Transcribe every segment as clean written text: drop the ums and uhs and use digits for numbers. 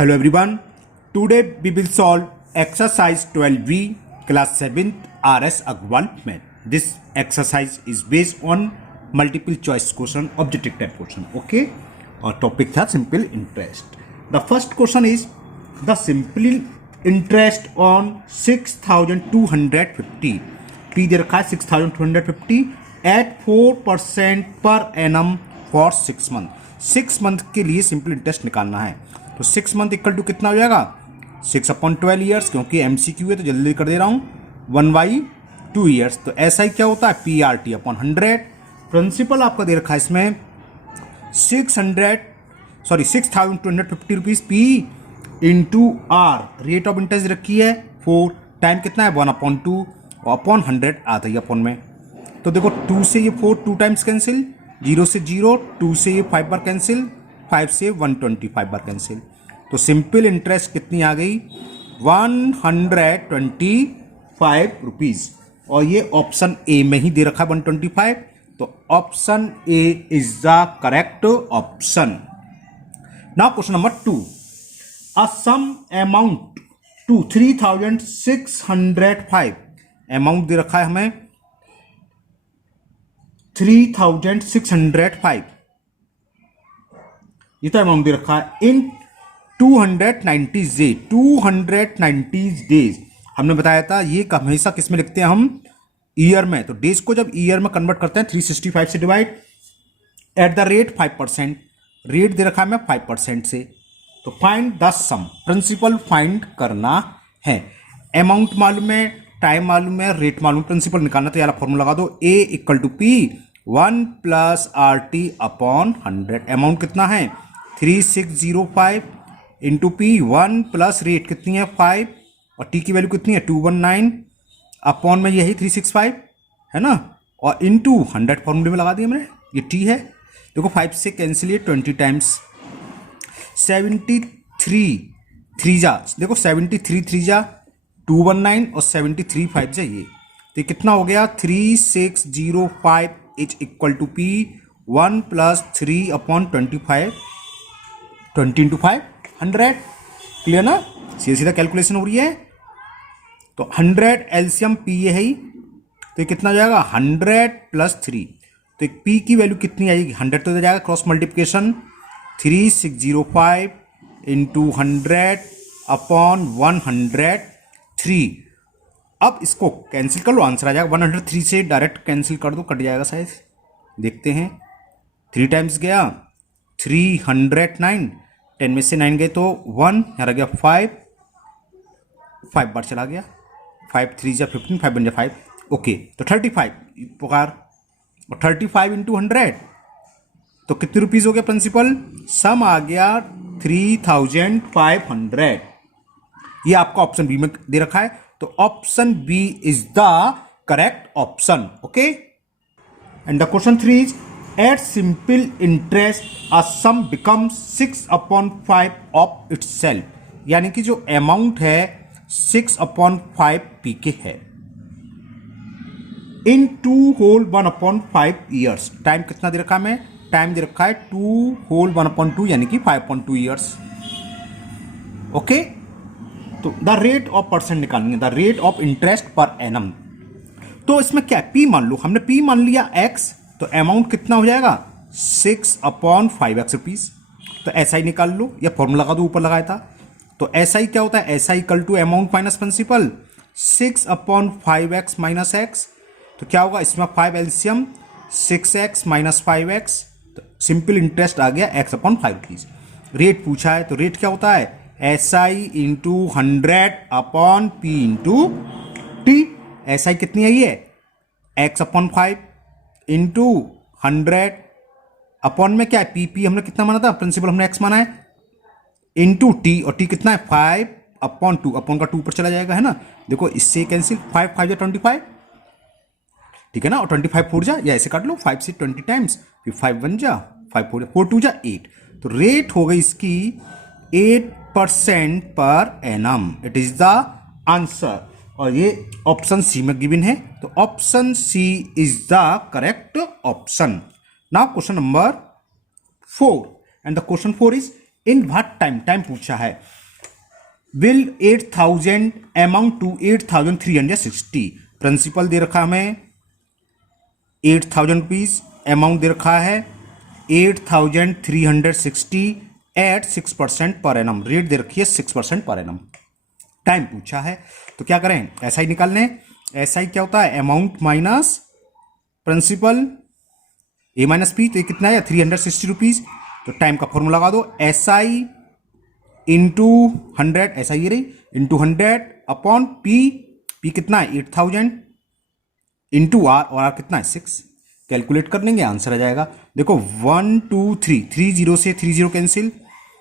Hello everyone. Today we will solve exercise 12B class 7th RS Agrawal math. This exercise is based on multiple choice question, objective type question. Okay. और topic था simple interest. The first question is the simple interest on 6,250. P दे रखा है 6,250 at 4% per annum for 6 month. 6 month के लिए simple interest निकालना है तो 6 month equal to कितना हो जाएगा 6/12 ईयर्स, क्योंकि एमसीक्यू है तो जल्दी कर दे रहा हूँ 1/2 ईयर्स। तो ऐसा ही क्या होता है PRT अपॉन 100। प्रिंसिपल आपका दे रखा है इसमें 6,250 rupees P into R। Rate of interest रखी है 4, टाइम कितना है 1/2 और अपॉन 100 आता है अपॉन में। तो देखो 2 से ये 4 2 टाइम्स कैंसिल, 0 से 0, 2 से ये 5 बार कैंसिल, 5 से 125 बार कैंसिल। तो सिंपल इंटरेस्ट कितनी आ गई 125 रुपीज़। और ये ऑप्शन ए में ही दे रखा है 125, तो option A is the correct option. Now question number 2, a sum amount to 3,605। Amount दे रखा है हमें 3,605, ये तो अमाउंट दे रखा है इन 290 डेज। हमने बताया था ये हमेशा किस में लिखते हैं हम ईयर में, तो डेज को जब ईयर में कन्वर्ट करते हैं 365 से divide at the rate 5%। Rate दे रखा है मैं 5% से। तो find the sum, principal find करना है। अमाउंट मालूम है, टाइम मालूम है, रेट मालूम, प्रिंसिपल निकालना। तो यार फॉर्मूला लगा दो A equal to P 1 plus RT upon 100। Amount कितना है 3605 इंटू P 1 प्लस रेट कितनी है 5 और T की वैल्यू कितनी है 219 अपॉन में यही 365 है ना, और इंटू 100 फॉर्मूले में लगा दिया मैंने, ये T है। देखो 5 से कैंसिल, ये 20 टाइम्स 73 3 जा, देखो 73 3 जा 219 और 73 5 जा ये, तो कितना हो गया 3605 is equal to P 1 plus 3 upon 25, 20 into 5 100। Clear ना, सीधा सीधा कैलकुलेशन हो रही है। तो 100 एलसीएम P ये है ही, तो ये कितना हो जाएगा 100 प्लस 3, तो P की वैल्यू कितनी आएगी 100 तो जाएगा क्रॉस मल्टीप्लिकेशन 3605 इंटू 100 अपॉन 103। अब इसको कैंसिल कर लो, आंसर आ जाएगा 103 से डायरेक्ट कैंसिल कर दो, कट जाएगा शायद, देखते हैं। 3 टाइम्स गया 309, 10 में से 9 गए तो 1, यहाँ रह गया 5 बार चला गया, 5 3 जा 15, 5 बन जा 5। ओके, तो 35 पुकार, और 35 इंटू 100 तो कितने रुपीज़ हो गया प्रिंसिपल, सम आ गया 3,500। ये आपका ऑप्शन बी में दे रखा है, तो option B is the correct option. Okay, and the question 3 is at simple interest a sum becomes 6/5 of itself. यानी कि जो अमाउंट है 6/5 पी के है इन 2 होल 1/5 ईयर्स। टाइम कितना दे रखा है, मैं टाइम दे रखा है 2 होल 1/2 यानी कि 5.2 ईयर्स। ओके, तो द रेट ऑफ परसेंट निकालेंगे, द रेट ऑफ इंटरेस्ट पर एनम। तो इसमें क्या है P मान लो, हमने P मान लिया X, तो अमाउंट कितना हो जाएगा 6/5x रुपीज। तो ऐसा ही निकाल लो, या फॉर्मूला लगा दो, ऊपर लगाया था। तो ऐसा ही क्या होता है, ऐसा equal to amount minus principal 6/5x minus x। तो क्या होगा इसमें 5 एलसीएम 6x माइनस 5x, तो सिंपल इंटरेस्ट आ गया x/5 रुपीज। रेट पूछा है, तो रेट क्या होता है SI into 100 upon P into T। SI कितनी आई है x/5 इंटू 100 अपॉन में क्या है P हमने कितना माना था, प्रिंसिपल हमने x माना है, इंटू T, और T कितना है 5/2, अपॉन का 2 पर चला जाएगा है ना। देखो इससे कैंसिल, 5 5 जा 25, ठीक है ना, और 25 4 जा, या ऐसे काट लो 5 से 20 टाइम्स, फिर 5 1 जा 5 4 4 2 जा 8। तो रेट हो गई इसकी 8% per annum. It is the answer, और ये ऑप्शन सी में गिवन है, तो option C is the correct option. Now question number 4, and the question 4 is in what time, time पूछा है। विल 8,000 अमाउंट टू 8,360, प्रिंसिपल दे रखा हमें 8,000 रुपीज, अमाउंट दे रखा है 8,360 एट 6% पर एनम, रेट दे रखी है 6% पर एनम। टाइम पूछा है तो क्या करें, एसआई निकाल लें। एसआई क्या होता है, अमाउंट माइनस प्रिंसिपल ए माइनस पी, तो ये कितना है 360 रुपीज। तो टाइम का फॉर्मूला लगा दो, एसआई इंटू 100, एसआई ये रही इंटू 100 अपॉन पी, पी कितना है 8,000 इंटू आर, और आर कितना है 6। कैलकुलेट कर लेंगे, आंसर आ जाएगा। देखो 1 2 3, 3 0 से 3 0 कैंसिल,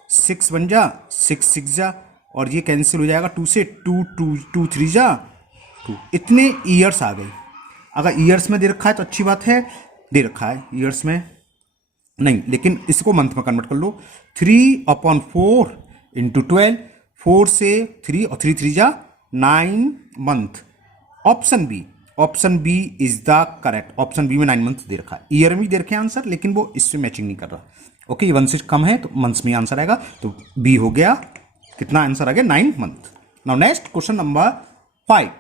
6 बन जा 6 6 जा, और ये कैंसिल हो जाएगा 2 से 2 2 2 3 जा 2, इतने ईयर्स आ गई। अगर ईयर्स में दे रखा है तो अच्छी बात है, दे रखा है ईयर्स में नहीं, लेकिन इसको मंथ में कन्वर्ट कर लो। 3/4 इंटू 12, 4 से 3 और 3 3 जा 9 month. Option B, option B is the correct. Option B में 9 मंथ दे रखा है, ईयर में दे रखे आंसर, लेकिन वो इससे मैचिंग नहीं कर रहा। ओके, ये 1 से कम है तो मंथ्स में आंसर आएगा, तो बी हो गया। कितना आंसर आ गया 9 month. Now next question number 5,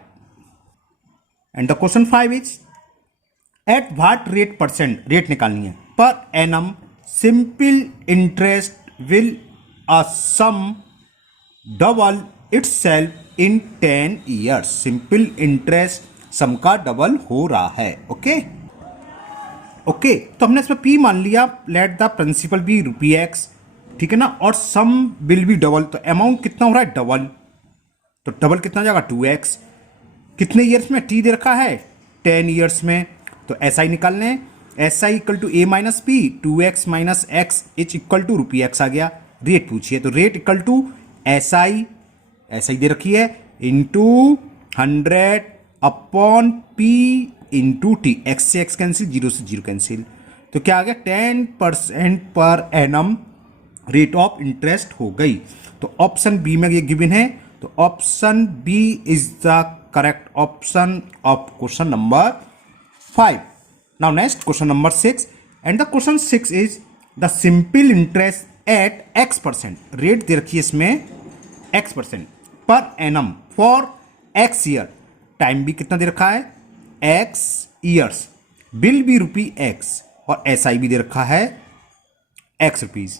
and the question 5 is at what rate percent, rate निकालनी है, per annum simple interest will a sum double itself in 10 years. Simple interest sum का डबल हो रहा है। ओके ओके, तो हमने इसमें P मान लिया, let the principal be ₹x, ठीक है ना, और सम विल बी डबल, तो अमाउंट कितना हो रहा है डबल, तो डबल कितना जाएगा 2x। कितने ईयर्स में, टी दे रखा है 10 ईयर्स में, तो एस आई निकाल लें। S I equal to A minus P, 2x minus X is equal to ₹x आ गया। रेट पूछिए तो rate equal to S I दे रखी है into 100 upon P into T, X से एक्स कैंसिल, 0 से 0 कैंसिल, तो क्या आ गया 10% per annum rate of interest हो गई। तो ऑप्शन बी में ये गिवन है, तो option B is the correct option of question number 5। Now next question number 6, and the question 6 is the simple interest at x%, rate दे रखी है इसमें x% per annum for x year, time भी कितना दे रखा है x ईयर्स, बिल भी ₹x, और SI भी दे रखा है x rupees.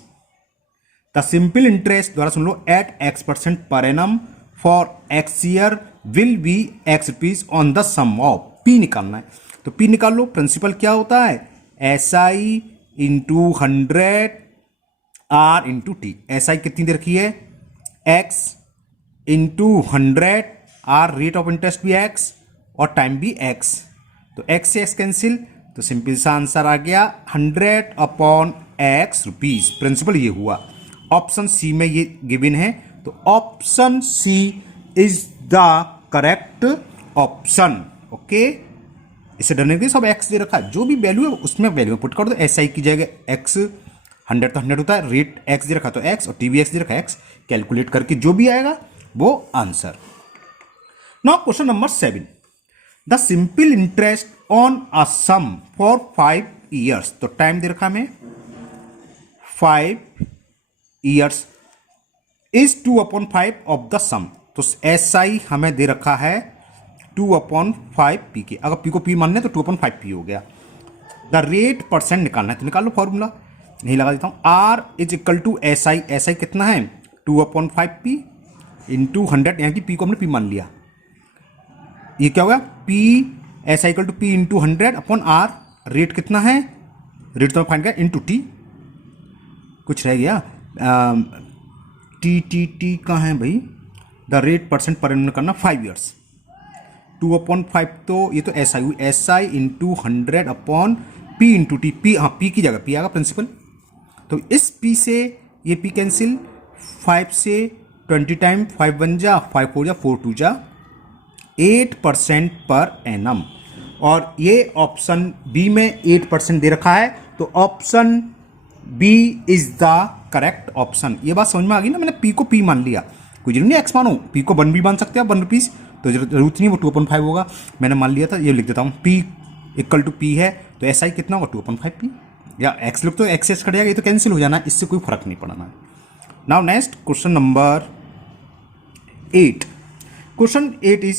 The simple interest, द्वारा सुन लो, at x% per annum for x year will be x rupees on the sum of, P निकालना है, तो P निकाल लो। प्रिंसिपल क्या होता है SI into 100 R into T, SI कितनी दे रखी है x into 100 R, rate of interest भी x और टाइम भी x, तो x से x कैंसिल, तो सिंपल सा आंसर आ गया 100 अपॉन x रुपीज। प्रिंसिपल ये हुआ। ऑप्शन सी में ये गिवन है, तो option C is the correct option. Okay, इसे डरने के लिए सब x दे रखा है, जो भी वैल्यू है उसमें वैल्यू पुट कर दो। SI की जगह x, 100 तो 100 होता है, रेट x दे रखा तो x, और टी भी x दे रखा x, कैलकुलेट करके जो भी आएगा वो answer. Now question number 7, the simple interest on a sum for 5 years, तो टाइम दे रखा हमें 5 years is 2/5 of the sum, तो SI हमें दे रखा है 2/5 पी के, अगर पी को पी मान लें तो 2/5 पी हो गया। द रेट परसेंट निकालना है, तो निकाल लो फॉर्मूला, नहीं लगा देता हूँ। R is equal to SI, SI कितना है 2/5 पी इंटू 100, यानी कि पी को हमने पी मान लिया, ये क्या होगा P SI equal to P into 100 upon R, rate कितना है, रेट तो फाइंड किया इंटू टी, कुछ रह गया टी कहाँ है भाई, the rate percent per annum करना 5 ईयर्स, 2/5 तो ये तो SI हुई, SI into 100 upon P into T, P, हाँ P की जगह P आएगा प्रिंसिपल, तो इस P से ये P कैंसिल, 5 से 20 टाइम 5 बन जा, 5 4 जा 4 2 जा 8% पर एनम, और ये ऑप्शन बी में 8% दे रखा है, तो option B is the correct option. ये बात समझ में आ गई ना, मैंने पी को पी मान लिया, कोई जरूरी नहीं एक्स मानो, पी को 1 भी मान सकते हैं 1 रुपीज़, तो जरूरत नहीं, वो 2/5 होगा, मैंने मान लिया था, ये लिख देता हूँ पी इक्वल टू पी है, तो SI कितना होगा 2/5 पी, या एक्स लोग तो एक्सेस कट जाएगा, ये तो कैंसिल हो जाना, इससे कोई फर्क नहीं पड़ना। Now next question number 8. Question 8 is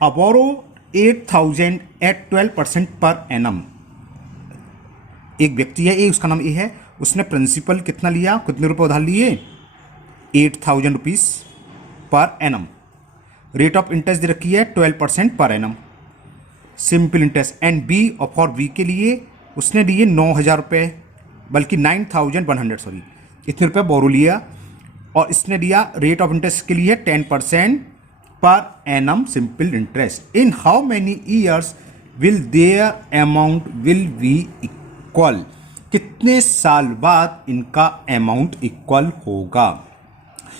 a borrow 8,000 at 12% per annum. एक व्यक्ति है ए, उसका नाम ए है, उसने प्रिंसिपल कितना लिया, कितने रुपए उधार लिए, 8,000 rupees per annum. Rate of interest दे रखी है 12% per annum, simple interest. And B और फॉर बी के लिए उसने लिए 9,000 रुपये, बल्कि 9,100 सॉरी, इतने रुपये बोरो लिया, और इसने दिया रेट ऑफ इंटरेस्ट के लिए 10% per annum simple interest. In how many years will their amount will be equal. कितने साल बाद इनका अमाउंट इक्वल होगा.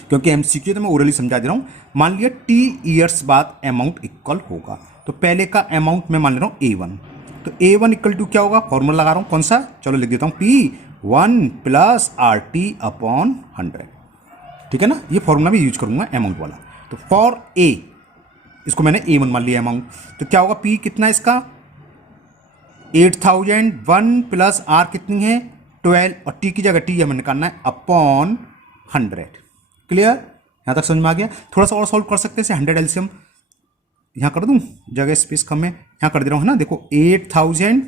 क्योंकि एमसीक्यू तो मैं ओरली समझा दे रहा हूँ. मान लिया टी ईयर्स बाद अमाउंट इक्वल होगा, तो पहले का अमाउंट मैं मान ले रहा हूँ A1. तो A1 इक्वल टू क्या होगा, फॉर्मूला लगा रहा हूँ, कौन सा, चलो लिख देता हूँ, P1 प्लस RT अपॉन 100. ठीक है ना, ये फॉर्मूला भी यूज करूंगा अमाउंट वाला. तो फॉर ए, इसको मैंने A1 मान लिया अमाउंट, तो क्या होगा, P कितना है इसका 8,000, 1 प्लस R कितनी है 12, और T की जगह T हमें निकालना है अपॉन 100. क्लियर, यहाँ तक समझ में आ गया. थोड़ा सा और सॉल्व कर सकते हैं. 100 एलसीएम यहाँ कर दूँ, जगह स्पेस कम है, यहाँ कर दे रहा हूँ, है ना. देखो 8,000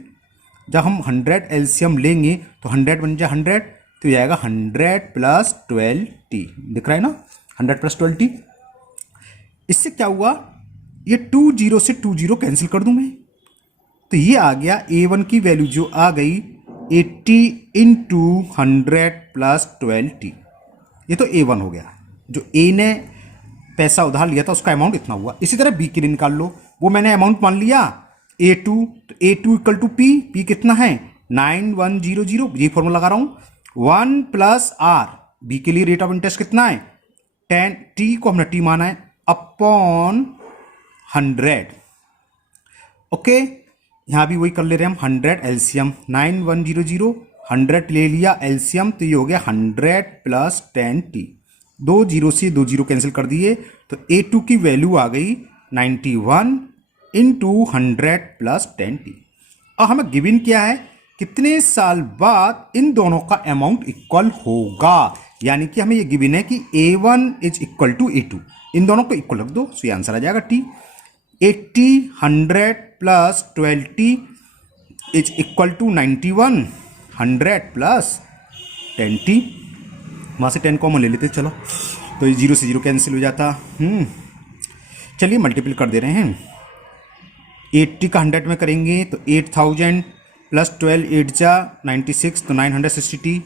जब हम 100 एलसीएम लेंगे तो 100 बन जाए 100, तो ये आएगा 100 प्लस 12t. दिख रहा है ना, 100 प्लस 12t. इससे क्या हुआ, ये 20 से 20 कैंसिल कर दूं मैं, तो ये आ गया A1 की वैल्यू जो आ गई 80 इंटू 100 प्लस 12t. ये तो A1 हो गया, जो A ने पैसा उधार लिया था उसका अमाउंट इतना हुआ. इसी तरह B के लिए निकाल लो, वो मैंने अमाउंट मान लिया A2, तो A2 इक्वल टू P कितना है 9100, ये फॉर्मूला लगा रहा हूँ. 1 प्लस R, बी के लिए रेट ऑफ इंटरेस्ट कितना है 10, टी को हमने टी माना है, अपॉन 100. ओके, यहां भी वही कर ले रहे हैं हम, 100 एलसीएम 9100, 100 ले लिया एलसीएम, तो ये हो गया 100 प्लस 10t. 2 जीरो से 2 जीरो कैंसिल कर दिए, तो A2 की वैल्यू आ गई 91 इंटू 100 प्लस 10t. और हमें गिवन क्या है, कितने साल बाद इन दोनों का अमाउंट इक्वल होगा. यानी कि हमें ये गिवन है कि A1 is equal to A2, इन दोनों को इक्वल रख दो, सो ये आंसर आ जाएगा T. 80 100 प्लस 12t is equal to 91 100 plus 10t. वहाँ से 10 कॉमन ले लेते चलो, तो ये 0 से 0 कैंसिल हो जाता. चलिए मल्टीपल कर दे रहे हैं. 80 का 100 में करेंगे तो 8,000 प्लस 12 8 जा 96, तो 960t.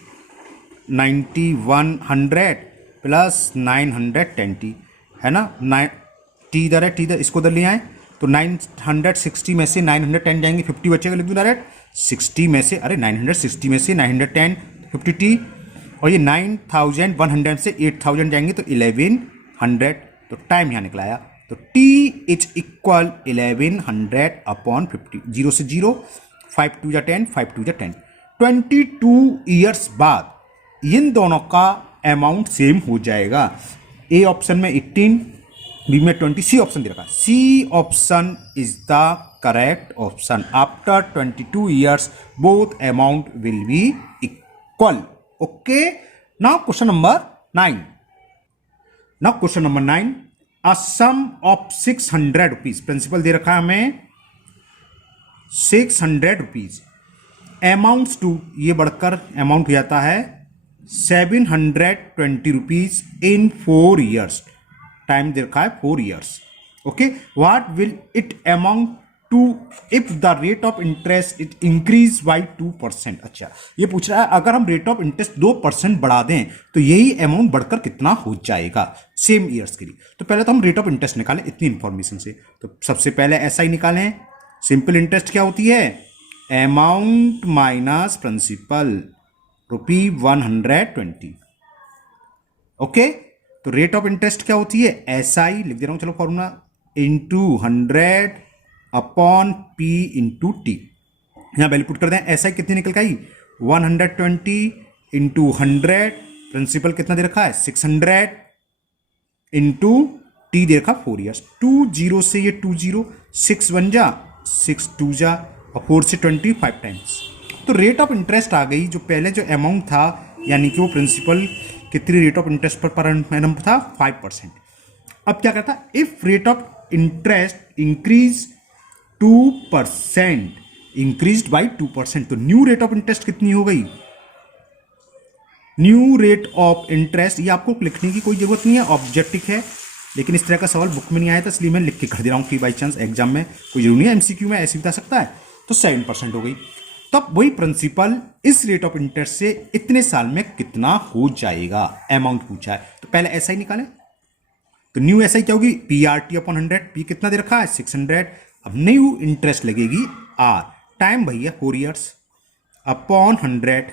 9100 प्लस 910t है ना, टी इधर है, टी इधर, इसको इधर ले आए तो 960 में से 910 जाएंगे, 50 बचेगा, लिख दूँ डायरेक्ट 60 में से, अरे 960 में से 910 50t, और ये 9,100 से 8,000 जाएंगे तो 1,100, तो टाइम यहाँ निकला आया. तो t इज इक्वल 1,100 अपॉन 50. 0 से 0, 5 2 जा 10, 5 2 जा 10. 22 ईयर्स बाद इन दोनों का अमाउंट सेम हो जाएगा. ए ऑप्शन में 18, बी में 20, सी ऑप्शन दे रखा. C option is the correct option. After 22 years both amount will be equal. Okay, now question number 9. Now question number 9, a sum of 600 rupees, principal दे रखा है हमें 600 रुपीज, अमाउंट्स टू, ये बढ़कर अमाउंट हो जाता है 720 रुपीज इन 4 ईयर्स. टाइम दे रखा है 4 years. Okay, what will it amount to if the rate of interest it increase by 2%. अच्छा, ये पूछ रहा है अगर हम रेट ऑफ इंटरेस्ट 2% बढ़ा दें तो यही अमाउंट बढ़कर कितना हो जाएगा सेम ईयर्स के लिए. तो पहले तो हम रेट ऑफ इंटरेस्ट निकालें इतनी इंफॉर्मेशन से. तो सबसे पहले ऐसा ही निकालें. सिंपल इंटरेस्ट क्या होती है, अमाउंट माइनस प्रिंसिपल, ₹120. ओके, तो रेट ऑफ इंटरेस्ट क्या होती है, SI लिख दे रहा हूं, चलो formula, into 100 upon P into T. यहाँ वैल्यू पुट कर दें. SI कितनी निकल गई 120 इंटू 100, प्रिंसिपल कितना दे रखा है 600 इंटू टी दे रखा 4 ईयर्स. 2 0 से ये 2 0, 6 1 जा 6 2 जा, और 4 से 20 5 टाइम्स. तो रेट ऑफ इंटरेस्ट आ गई, जो पहले जो अमाउंट था यानी कि वो प्रिंसिपल कितनी rate of interest per annum था 5%। अब क्या करता, if rate of interest increase 2%, increase by 2%, तो न्यू रेट ऑफ इंटरेस्ट कितनी हो गई, न्यू रेट ऑफ इंटरेस्ट, ये आपको लिखने की कोई जरूरत नहीं है, ऑब्जेक्टिव है, लेकिन इस तरह का सवाल बुक में नहीं आया था इसलिए मैं लिख के कर दे रहा हूँ कि बाई चांस एग्जाम में कोई जरूरी नहीं है, एमसीक्यू में ऐसे बता सकता है। तो 7% हो गई। तब वही प्रिंसिपल इस रेट ऑफ इंटरेस्ट से इतने साल में कितना हो जाएगा, अमाउंट पूछा है। तो पहले ऐसा ही निकालें, तो न्यू ऐसा ही क्या होगी, P R T upon 100, P कितना दे रखा है 600, अब न्यू इंटरेस्ट लगेगी आर, टाइम भैया 4 ईयर्स अपॉन 100,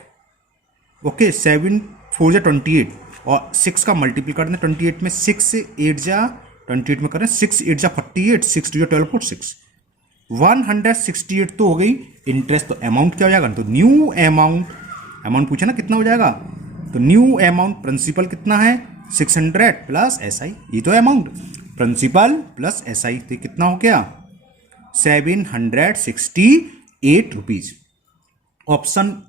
ओके 7 4 जा 28 और 6 का मल्टीपल कर दें 28 में, 6 से 8 जा 28 में करें, 6 8 जा 48, 6 2 जा 12 4 6 168 तो हो गई इंटरेस्ट। तो अमाउंट क्या हो जाएगा, तो न्यू अमाउंट, अमाउंट पूछा ना कितना हो जाएगा, तो न्यू अमाउंट प्रिंसिपल कितना है 600 प्लस एस आई, ये तो amount principal plus S I, तो कितना हो गया 768 रुपीज। ऑप्शन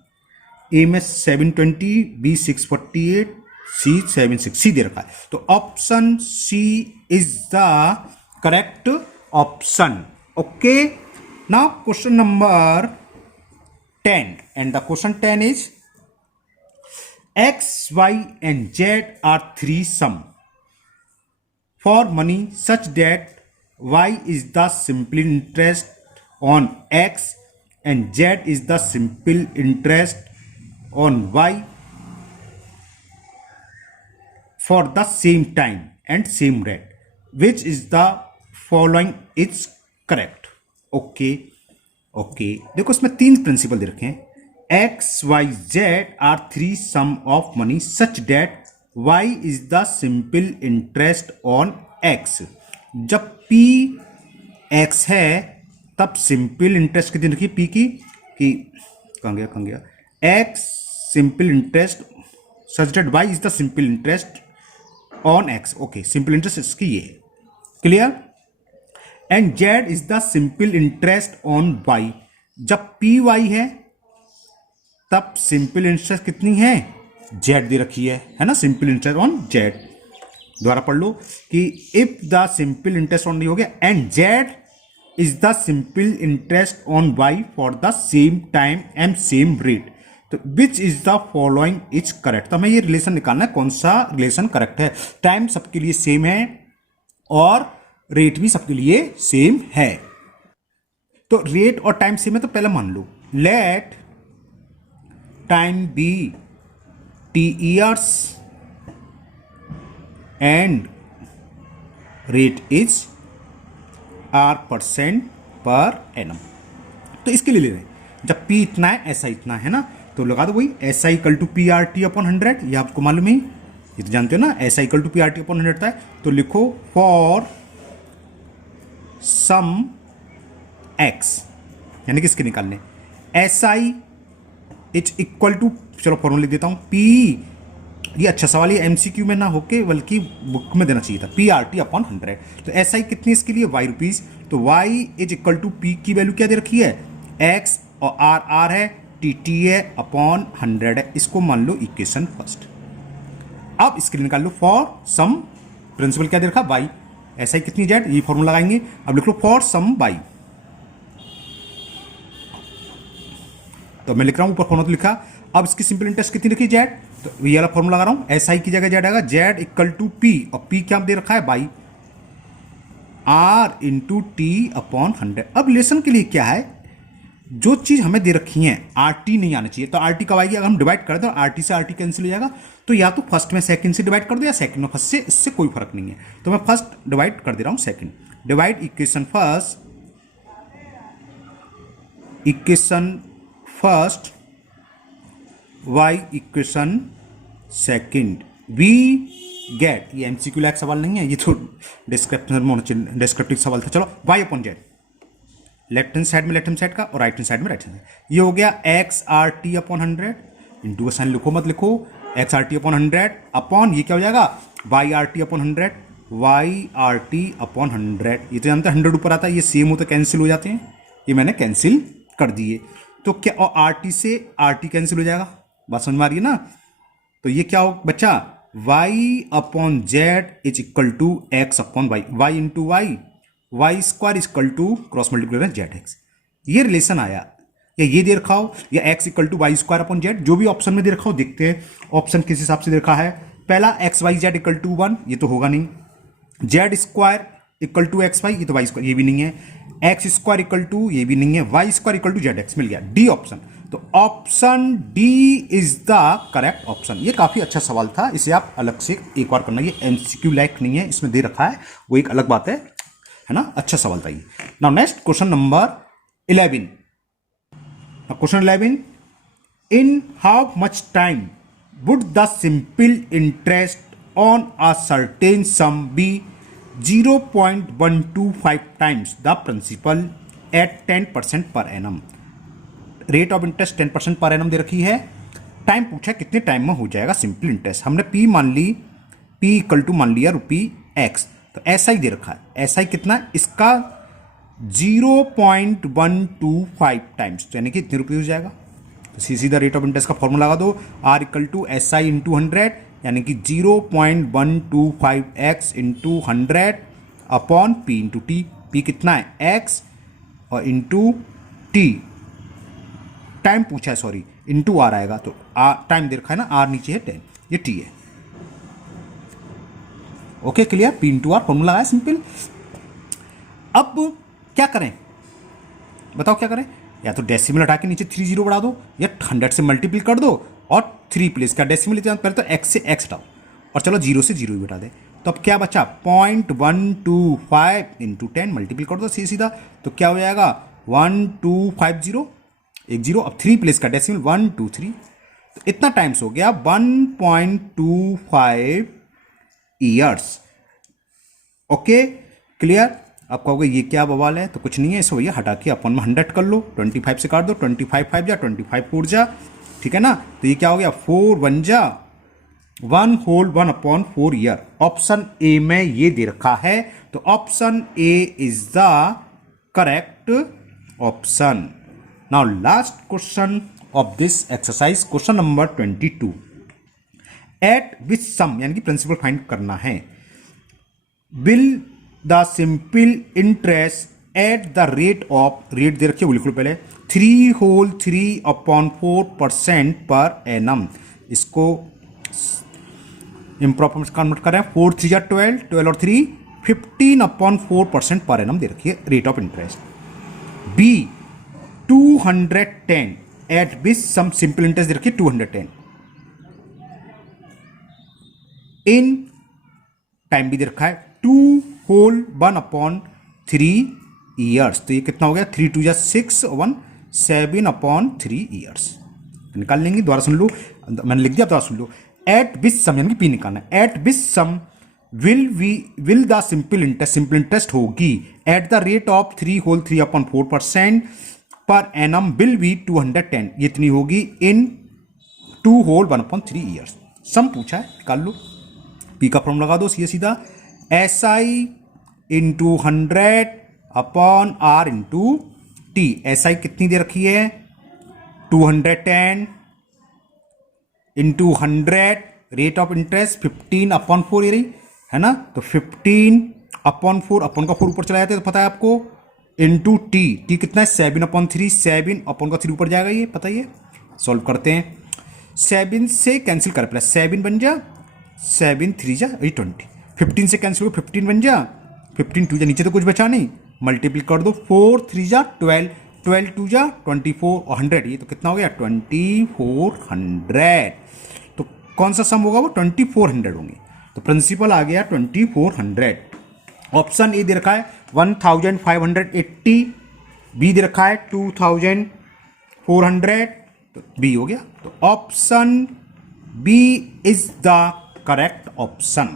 ए में 720, बी 648, सी 760 दे रखा है, तो option C is the correct option. Okay, now question number 10 and the question 10 is x, y and z are three sum for money such that y is the simple interest on x and z is the simple interest on y for the same time and same rate, which is the following is correct। Okay okay, देखो इसमें 3 principal दे रखे हैं, X Y Z are 3 sum of money such that Y is the simple interest on X. जब P X है तब simple interest कितनी रखी पी की, कि कहाँ गया X simple interest such that Y is the simple interest on X. Okay, simple interest इसकी ये है, clear. And Z is the simple interest on Y, जब पी वाई है तब सिंपल इंटरेस्ट कितनी है जेड दे रखी है ना, सिंपल इंटरेस्ट ऑन जेड। दोबारा पढ़ लो कि if the simple interest on हो गया and Z is the simple interest on Y for the same time and same rate, तो which is the following is correct. तो हमें ये रिलेशन निकालना है, कौन सा रिलेशन करेक्ट है। टाइम सबके लिए सेम है और रेट भी सबके लिए सेम है, तो रेट और टाइम सेम है, तो पहले मान लो let time be T years and rate is R% per annum. तो इसके लिए ले रहे हैं, जब P इतना है ऐसा इतना है ना, तो लगा दो वही S I equal to P R T upon 100, ये आपको मालूम है, ये तो जानते हो ना, S I equal to P R T upon 100 है। तो लिखो फॉर सम एक्स, यानी किसके निकालने, S I is equal to, चलो फॉर्मूला लिख देता हूं, पी, ये अच्छा सवाल, ये एमसीक्यू में ना होके बल्कि बुक में देना चाहिए था, पी आर टी अपॉन 100। तो एस आई कितनी इसके लिए वाई रुपीज, तो Y is equal to P की वैल्यू क्या दे रखी है एक्स और आर आर है, टी टी है अपॉन 100 है, इसको मान लो इक्वेशन फर्स्ट। अब इसके लिए निकाल लो फॉर सम, प्रिंसिपल क्या दे रखा वाई, ऐसा ही कितनी जेड, ये फॉर्मूला लगाएंगे। अब लिख लो फॉर सम वाई, तो मैं लिख रहा हूं ऊपर फॉर्मूला तो लिखा। अब इसकी सिंपल इंटरेस्ट कितनी रखी जेड, तो ये वाला फॉर्मूला लगा रहा हूं, एस आई की जगह जेड आएगा, जेड इक्वल टू पी, और पी क्या दे रखा है by R into T upon 100। अब रिलेशन के लिए क्या है, जो चीज हमें दे रखी है आर टी नहीं आना चाहिए, तो आर टी कब आएगी, अगर हम डिवाइड कर दो आर टी से आर टी कैंसिल हो जाएगा, तो या तो फर्स्ट में सेकंड से डिवाइड कर दो या सेकंड में फर्स्ट से, इससे कोई फर्क नहीं है। तो मैं फर्स्ट डिवाइड कर दे रहा हूं second, divide equation first y equation second, we get, ये एमसीक्यू लायक सवाल नहीं है, ये तो डिस्क्रिप्टिव सवाल था। चलो y upon Z, left hand side में लेफ्ट हैंड साइड का और राइट हैंड साइड में राइट हैंड साइड, ये हो गया X R T upon 100, into का साइन लिखो मत लिखो, X R T upon 100 upon ये क्या हो जाएगा Y R T upon 100, Y R T upon 100, ये तो जानते हैं 100 ऊपर आता है, ये सेम होता कैंसिल हो जाते हैं, ये मैंने कैंसिल कर दिए। तो क्या, और आर टी से आर टी कैंसिल हो जाएगा, बात समझ में आ रही है ना। तो ये क्या हो बच्चा, Y upon Z is equal to X upon Y, Y into Y square is equal to cross multiply Z X. ये रिलेशन आया, या ये दे रखा हो, या X equal to Y square upon Z, जो भी ऑप्शन में दे रखा हो। देखते हैं ऑप्शन किस हिसाब से दे रखा है। पहला X Y Z equal to 1, ये तो होगा नहीं। Z square equal to X Y, ये तो वाई स्क्वायर, ये भी नहीं है। एक्स स्क्वायर इक्वल टू, ये भी नहीं है। Y square equal to Z X, मिल गया डी ऑप्शन। तो option D is the correct option. ये काफी अच्छा सवाल था, इसे आप अलग से एक बार करना, ये एमसीक्यू लाइक नहीं है, इसमें दे रखा है, वो एक अलग बात है ना। अच्छा सवाल था ये। Now next question number 11। Question 11, in how much time would the simple interest on a certain sum be 0.125 times the principal at 10% per annum. Rate of interest 10% per annum दे रखी है। टाइम पूछा कितने टाइम में हो जाएगा simple interest. हमने P मान ली, P equal to मान लिया रुपी एक्स, तो ऐसा ही दे रखा है। ऐसा ही कितना, इसका 0.125 टाइम्स, तो यानी कि इतने रुपये हो जाएगा। तो सीधा रेट ऑफ इंटरेस्ट का फॉर्मूला लगा दो, R equal to S I into 100, यानी कि 0.125x into 100 upon P into T. P कितना है, एक्स, और इंटू टी, टाइम पूछा है सॉरी, इंटू आर आएगा। तो आर टाइम दे रखा है ना, आर नीचे है 10, ये टी है। Okay clear, P into R formula है सिंपल। अब क्या करें, बताओ क्या करें। या तो डेसिमल हटा के नीचे 3 जीरो बढ़ा दो, या 100 से मल्टीप्लाई कर दो और 3 प्लेस का डेसिमल पहले तो x से x हटाओ, और चलो 0 से 0 ही बता दे। तो अब क्या बचा, 0.125 इंटू 10 मल्टीप्लाई कर दो सीधा, तो क्या हो जाएगा 1250, एक जीरो। अब 3 प्लेस का डेसिमल 1 2 3, तो इतना टाइम्स हो गया 1.25 ईयर्स। Okay clear. आप कहोगे ये क्या बवाल है, तो कुछ नहीं है, इसे भैया हटा के अपन में 100 कर लो, 25 से काट दो, 25 5 जा, 25 4 जा, ठीक है ना। तो ये क्या हो गया, 4 1 जा, 1 होल 1/4 ईयर। ऑप्शन ए में ये दे रखा है, तो option A is the correct option. Now last question of this exercise, question number 22। At which sum, यानी कि प्रिंसिपल फाइंड करना है, will the simple interest at the rate of, rate दे रखिए वो लिख लो पहले, 3 होल 3/4% पर एनम। इसको इम्प्रॉपर में कन्वर्ट करें, 4 3 जा 12, 12 और 3 15/4% पर एनम दे रखिए rate of interest. B 210 at which sum, simple interest दे रखिए 210, इन टाइम भी दे रखा है 2 होल 1/3 ईयर्स। तो ये कितना हो गया, 3 2 जा 6 1 7/3 ईयर्स। निकाल लेंगे, दोबारा सुन लो, मैंने लिख दिया, दोबारा सुन लो। एट विच सम, यानी कि पी निकालना है, at which sum will the simple interest होगी at the rate of 3 whole 3/4% per annum will be 210, ये इतनी होगी इन 2 होल 1/3 ईयर्स। सम पूछा है, निकाल लो। पी का फॉर्म लगा दो सीधा, S I into 100 upon R into T. S I कितनी दे रखी है, 210 इंटू 100, रेट ऑफ इंटरेस्ट 15/4 ये रही है ना। तो 15/4, अपन का 4 ऊपर चला जाता है तो पता है आपको, इंटू टी, टी कितना है 7/3, 7 अपन का 3 ऊपर जाएगा, ये पता ही है। सॉल्व करते हैं, 7 से कैंसिल कर, प्लस 7 बन जा, 7 3 जा 20, 15 से कैंसिल हो 15 बन जा, 15 2 जा, नीचे तो कुछ बचा नहीं, मल्टीप्लाई कर दो, 4 3 जा 12, 12 2 जा 24 और 100, ये तो कितना हो गया 2400। तो कौन सा सम होगा, वो 2400 होंगे। तो प्रिंसिपल आ गया 2400। ऑप्शन ए दे रखा है 1580, बी दे रखा है 2400, तो बी हो गया। तो option B is the correct option.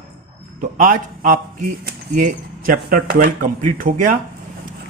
तो आज आपकी ये चैप्टर 12 कंप्लीट हो गया।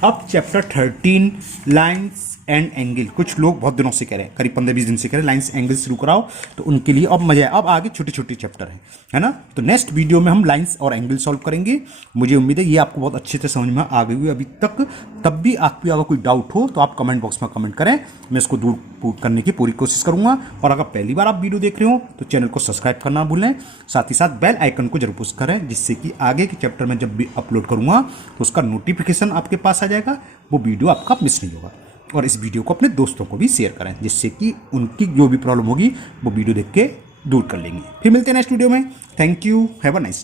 अब चैप्टर 13 लाइंस एंड एंगल, कुछ लोग बहुत दिनों से कह रहे हैं, करीब 15-20 दिन से कह रहे हैं लाइंस एंगल शुरू कराओ, तो उनके लिए अब मजा है। अब आगे छोटे छोटे चैप्टर है ना। तो नेक्स्ट वीडियो में हम लाइंस और एंगल सॉल्व करेंगे। मुझे उम्मीद है ये आपको बहुत अच्छे से समझ में आ गई हुई अभी तक। तब भी आपको अगर कोई डाउट हो तो आप कमेंट बॉक्स में कमेंट करें, मैं इसको दूर करने की पूरी कोशिश करूंगा। और अगर पहली बार आप वीडियो देख रहे हो तो चैनल को सब्सक्राइब करना ना भूलें, साथ ही साथ बेल आइकन को जरूर पुश करें, जिससे कि आगे के चैप्टर में जब भी अपलोड करूंगा तो उसका नोटिफिकेशन आपके पास आ जाएगा, वो वीडियो आपका मिस नहीं होगा। और इस वीडियो को अपने दोस्तों को भी शेयर करें, जिससे कि उनकी जो भी प्रॉब्लम होगी वो वीडियो देख के दूर कर लेंगे। फिर मिलते हैं नेक्स्ट वीडियो में। Thank you, have a nice day.